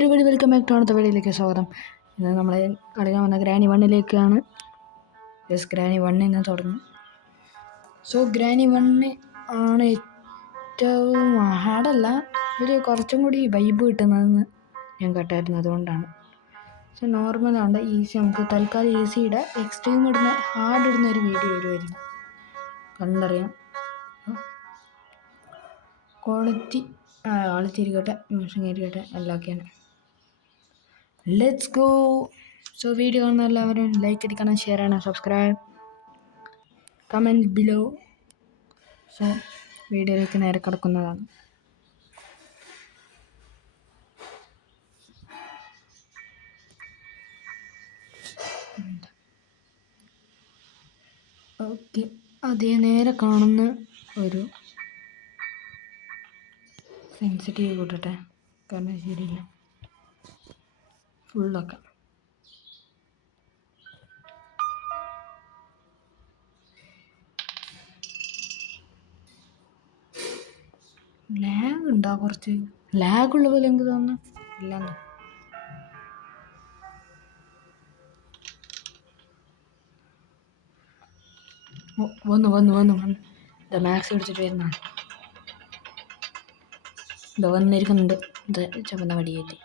പരിപാടി welcome back to അടുത്ത വീഡിയോയിലേക്ക് സ്വാഗതം. ഇന്ന് നമ്മൾ കളിക്കാൻ വന്ന ഗ്രാനി 1ലേക്കാണ്. ഗ്രാനി 1 ഇന്ന് തുടങ്ങും. സോ ഗ്രാനി 1 ആണ് ഏറ്റവും ഹാർഡല്ല, ഒരു കുറച്ചും കൂടി വൈബ് കിട്ടുന്നതെന്ന് ഞാൻ കേട്ടായിരുന്നു. അതുകൊണ്ടാണ്. പക്ഷെ നോർമലാണ്ട് ഈസി, നമുക്ക് തൽക്കാലം ഈസി ഇടാം. എക്സ്ട്രീം ഇടുന്ന ഹാർഡ് ഇടുന്ന ഒരു വീഡിയോ വരുമായിരുന്നു, കണ്ടറിയാം. ക്വാളിറ്റി ഇരിക്കട്ടെ, മ്യൂസിക് ഇരിക്കട്ടെ, എല്ലാമൊക്കെയാണ്. Let's go. സോ വീഡിയോ കാണുന്ന എല്ലാവരും ലൈക്ക് അടിക്കണം, ഷെയർ ചെയ്യണം, സബ്സ്ക്രൈബ്, കമൻറ്റ് ബിലോ. സോ വീഡിയോയിലേക്ക് നേരെ കിടക്കുന്നതാണ്. ഓക്കെ, അതേ നേരെ കാണുന്ന ഒരു സെൻസിറ്റീവ് കൂട്ടട്ടെ, കാരണം ശരിയില്ല. ഫുള്ളാക്കാം. ലാഗ് ഉണ്ടോ? കുറച്ച് ലാഗുള്ള പോലെ എനിക്ക് തോന്നുന്നു. ഇല്ലാന്ന് വന്നു ഇത് മാക്സ് എടുത്തിട്ട് വരുന്നതാണ്. ഇത് വന്നിരിക്കുന്നുണ്ട്. ഇത് ചുവന്ന വടിയായിട്ട്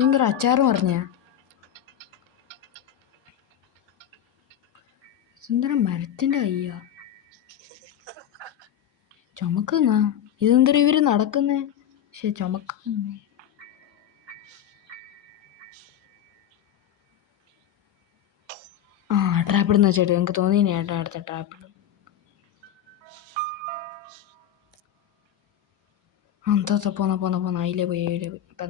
ഭയങ്കര അച്ചാറ് പറഞ്ഞ സുന്ദര മരത്തിൻ്റെ കയ്യാ ചുമക്കുന്ന. ഇതെന്താ ഇവര് നടക്കുന്നേ? പക്ഷെ ചുമക്കുന്നേ. ട്രാപ്പിടുന്ന വെച്ചിട്ട് എനിക്ക് തോന്നി ഏട്ടാ അടുത്ത ട്രാപ്പിടും. പോന്ന അതിലേ പോയി. ഇപ്പം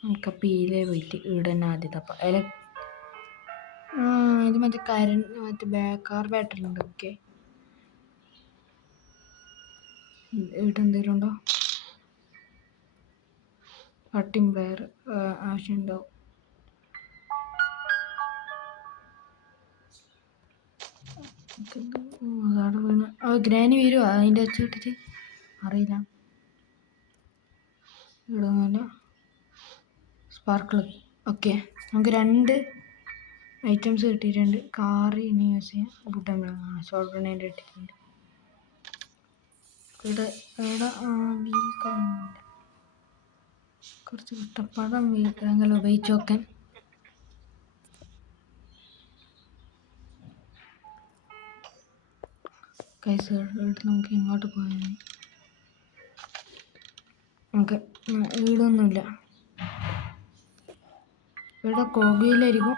നമുക്കപ്പം ഇതിലേ പോയിട്ട് ഇവിടെ തന്നെ ആദ്യത്തപ്പം ഇത് മറ്റേ കാർ ബാറ്ററി ഉണ്ട്. ഓക്കെ, ഇവിടെ എന്തെങ്കിലും ഉണ്ടോ? കട്ടിംഗ് പ്ലെയർ ആവശ്യമുണ്ടാവും. അതവിടെ വീണ് ഗ്രാനി വരുമോ? അതിൻ്റെ വെച്ച് കിട്ടിട്ട് അറിയില്ല. ഇവിടെ ഒന്നുമില്ല. സ്പാർക്കിൾ. ഓക്കെ, നമുക്ക് 2 ഐറ്റംസ് കിട്ടിയിട്ടുണ്ട്. കാറ് ഇനി യൂസ് ചെയ്യാം. ബുട്ടൻ ഷോർട്ട് ഗ്രനേഡ് ഇട്ടിട്ടുണ്ട്. ഇവിടെ കുറച്ച് കഷ്ടപ്പാടാണ് വീൽക്കാങ്കെല്ലാം ഉപയോഗിച്ച് നോക്കാൻ. കൈസോട്ട് നമുക്ക് ഇങ്ങോട്ട് പോയാൽ നമുക്ക് വീടൊന്നുമില്ല. ഇവിടെ കോബിയിലായിരിക്കും.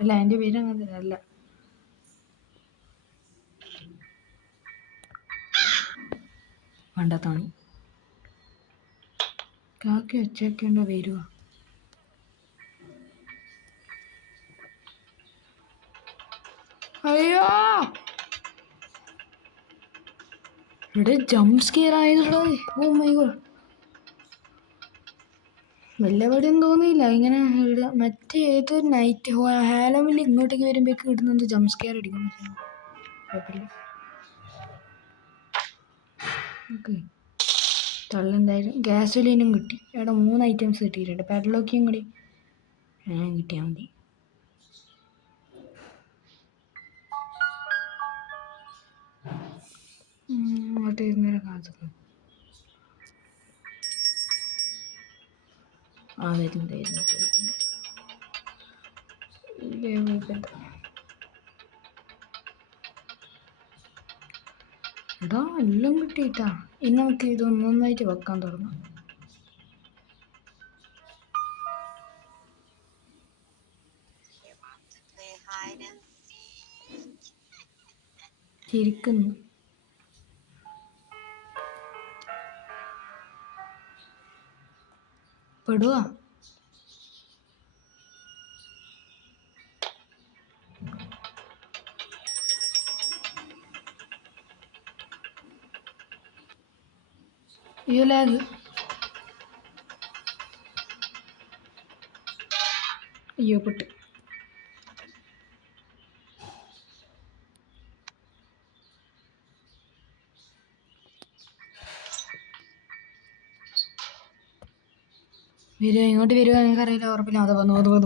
അല്ല, എൻ്റെ പേര് അങ്ങനെ അല്ല. പണ്ടത്താണ് കാക്കി വെച്ചേക്കേണ്ട വരുക. അയ്യോ, ഇവിടെ ജംപ് സ്കെയർ ആയതുള്ളൂ. ഓ മൈ ഗോഡ്, വലിയ പടിയൊന്നും തോന്നിയില്ല. ഇങ്ങനെ ഇവിടെ മറ്റേ ഏതൊരു നൈറ്റ് ഹാലോവിൽ ഇങ്ങോട്ടേക്ക് വരുമ്പോഴേക്ക് ഇടുന്നത് ജംപ് സ്കെയർ അടിക്കുന്നു. കുഴപ്പമില്ല. ഓക്കെ, തള്ളെന്തായാലും ഗ്യാസോലിനും കിട്ടി. ഇവിടെ 3 ഐറ്റംസ് കിട്ടിയിട്ടുണ്ട്. പെഡലോക്കിയും കൂടി കിട്ടിയാൽ മതി. അങ്ങോട്ട് ഇരുന്നേരം കാത്തുന്നു. വരുന്നുണ്ട്. എടാ എല്ലാം കിട്ടിയിട്ടാ. ഇനി നമുക്ക് ഇതൊന്നൊന്നായിട്ട് വെക്കാൻ തുടങ്ങാം. ചിരിക്കുന്നു. പെടുവാ. അയ്യോ ലാഗ്. അയ്യോ പൊട്ട്. വരുക ഇങ്ങോട്ട് വരുക എനിക്കറിയില്ല, ഉറപ്പില്ല. അത്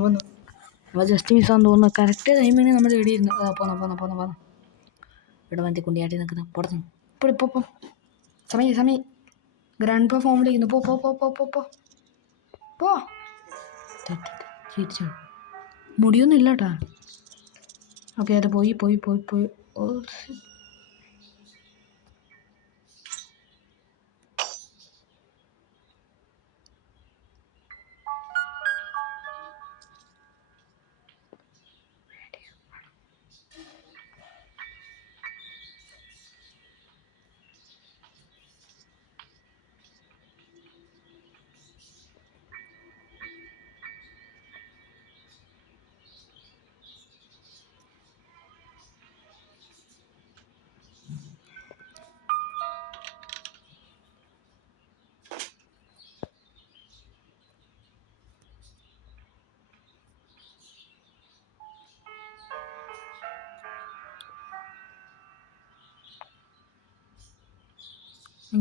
വന്നു. അപ്പോൾ ജസ്റ്റ് മിസ്സാന്ന് തോന്നുന്നു. കറക്റ്റ് ടൈമിന് നമ്മൾ എവിടെയിരുന്നു. പോന്നു. ഇവിടെ വണ്ടി കുണ്ടിയാട്ടി നിൽക്കുന്നത്. പുറത്തുനിന്ന് ഇപ്പോൾ സമയം ഗ്രാൻഡ് ഫോം വിളിക്കുന്നു. പോ ചിരിച്ചു. മുടിയൊന്നും ഇല്ല കേട്ടാ. ഓക്കെ, അത് പോയി. ഓ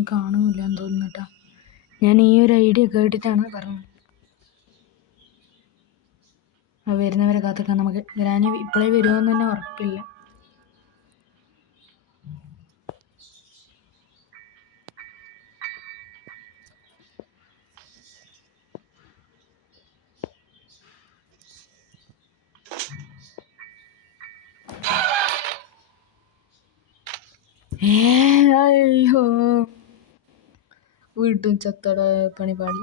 കാണുന്നില്ല എന്ന് തോന്നുന്നു കേട്ടോ. ഞാൻ ഈ ഒരു ഐഡിയ കേട്ടിട്ടാണ് പറഞ്ഞത്. വരുന്നവരെ കാത്തിക്കാൻ നമുക്ക്. ഗ്രാനി ഇപ്പോഴേ വരുമെന്ന് തന്നെ ഉറപ്പില്ല. അയ്യോ വീട്ടും ചത്തോടെ പണിപാടി.